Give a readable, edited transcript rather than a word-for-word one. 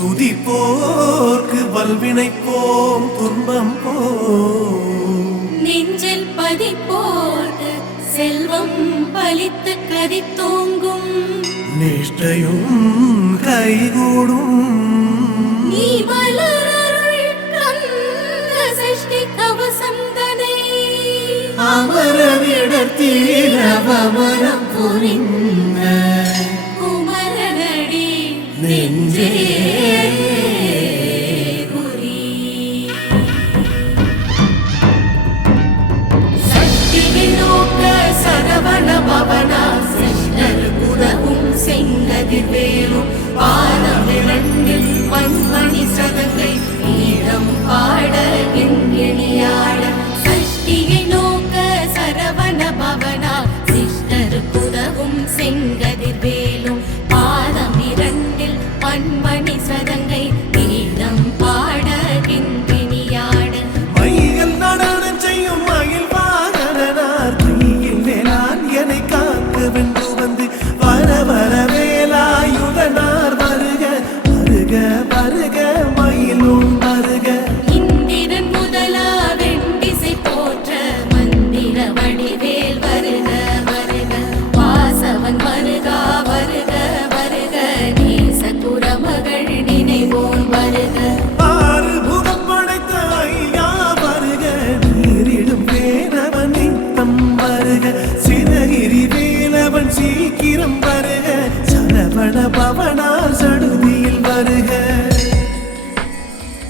துதிப்போர்க்கு வல்வினை போம் துன்பம் போம் நெஞ்சில் பதிப்போர்க்கு செல்வம் பலித்து கதித்தோங்கும் நிஷ்டையும் கைகூடும் நீ வளரருள் கந்த சஷ்டி கவசந்தனை அமரவிடத்தீரவமரம் புரிந்த குமரனடி நெஞ்சே குறி சக்தி வினோக்க சரவண பவனா சிஷ்ணர் குதவும் செங்கதிர் வேலும் பாத